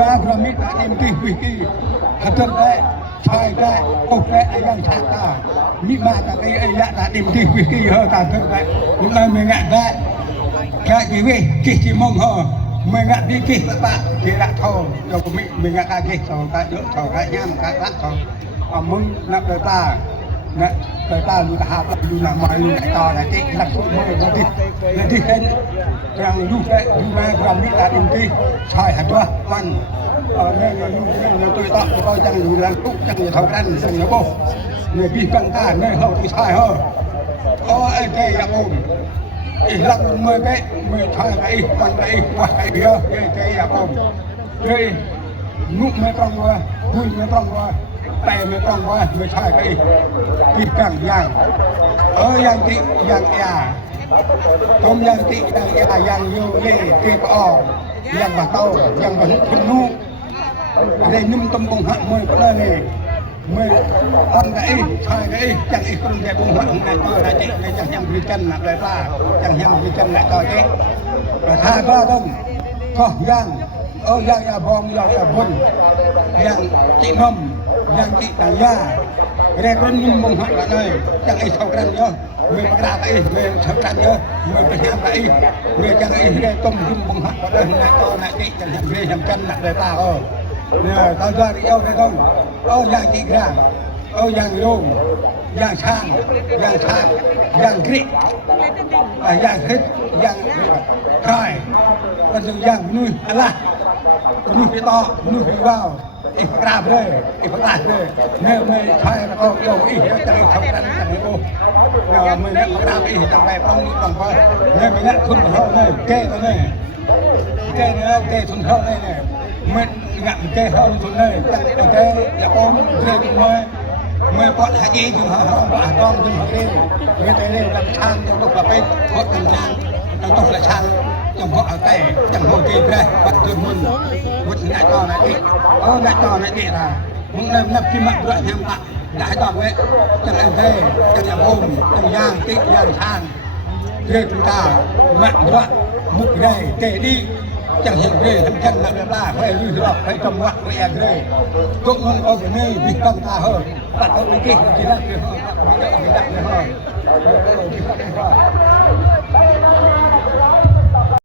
มาครมิตรเอ็มกี้วิกี้ขัดเต้ชายได้โอ้ได้ยังชาตามิมาแต่ไอ้ยะตาเอ็มกี้วิกี้เฮอตาเต้ได้มิมาเมงะได้แค่กี่วิกี่จิมงเฮอเมงะดีกี่ตะกี่ละทองเราก็เมงะกากี่สองกาเยอะสองกาย่ำกาละสองมึงนับเลยตานะแต่ตาลูกหาลูกหนามาลูกไหนต่อไหนเจ๊หลักสุดเลยนะที่เห็นยังลูกได้ดูแลความมิตรอินที่ชายหัดว่าวันเนี่ยลูกเนี่ยตัวต่อก็ยังดูแลลูกยังเท่ากันซึ่งนะโบเนี่ยพี่กันตาเนี่ยเขาที่ชายเขาไอ้เจ๊ยาบุญอีหลักเมื่อชายไปวันไปว่าไอ้เดียวเจ๊ยาบุญเลยนุ๊กไม่ต้องว่าคุยไม่ต้องว่าแต่ไม่ต้องว่าไม่ใช่ไปพี่กังยังยังติยังยาต้มยังติยังยายังโยเล่เก็บออกยังบะเต้ายังบะขึ้นนุ๊กได้นุ่มต้มบงหักมวยก็ได้เลยมวยอันไหนชายไหนจังอีกคนแต่บงหักในต่อในจิในจังยังพิจันหนักเลยป้าจังยังพิจันในต่อเจ๊ประธานก็ต้องก็ยังยังยาบองยังยาบนยังจีนมยังจีตายาเรียกรุ่นนุ่มบงหักเลยยังไอ้เท่ากันเยอะเมื่อประกาศไอ้เมื่อเท่ากันเยอะเมื่อประชามไอ้เมื่อจังไอ้เรียกต้มนุ่มบงหักก็ได้ในต่อในจีจังยังเรียกจันหนักเลยป้าเนี่ยตอนนี้เอาได้ต้องยังจีกระยังโยงยังช่างยังกริยังฮิตยังคลายก็คือยังนุ่ยอะไรนุ่ยไปต่อนุ่ยไปว่าวอีกกราบเลยอีกกราบเลยเนี่ยไม่ใช่แล้วก็โยอีกแล้วจะทำกันอย่างนี้โอ้เนี่ยไม่เนี่ยกราบอีกจะไปต้องไปเนี่ยไม่เนี่ยทุนเท่าเลยเก้ตัวเนี่ยเก้เนี่ยเก้ทุนเท่าเลยเนี่ยมันงานเก้เท่าทุนเลยแต่เก้อย่าป้องเก้ทุนเลยเมื่อพอดหาจีถึงหาห้องป่าต้องถึงหาเองเมื่อแต่เรื่องลำช่างยังต้องไปพดกันช่างต้องละช่างยังพอเอาแต่ยังโหดเกินไปวัดตัวมึงวัดหน้าจอนั่นเองหน้าจอนั่นเองนะมึงเริ่มนับกินมักด้วยยังปะได้ต่อไว้จังไอ้เท่จังยาอมจังย่างติ๊กย่างช่างเรื่องตามักด้วยมุกได้เตะดีจังเห็นเลยทำกันนักเรียนล่าให้รู้สึกให้จำวัดไว้เองเลยก็เงินเอาไปนี่บิ๊กตั้งตาเหรอปัดเอาไปกี่ทีละเดือนไม่ได้ไม่ได้เลยเหรอ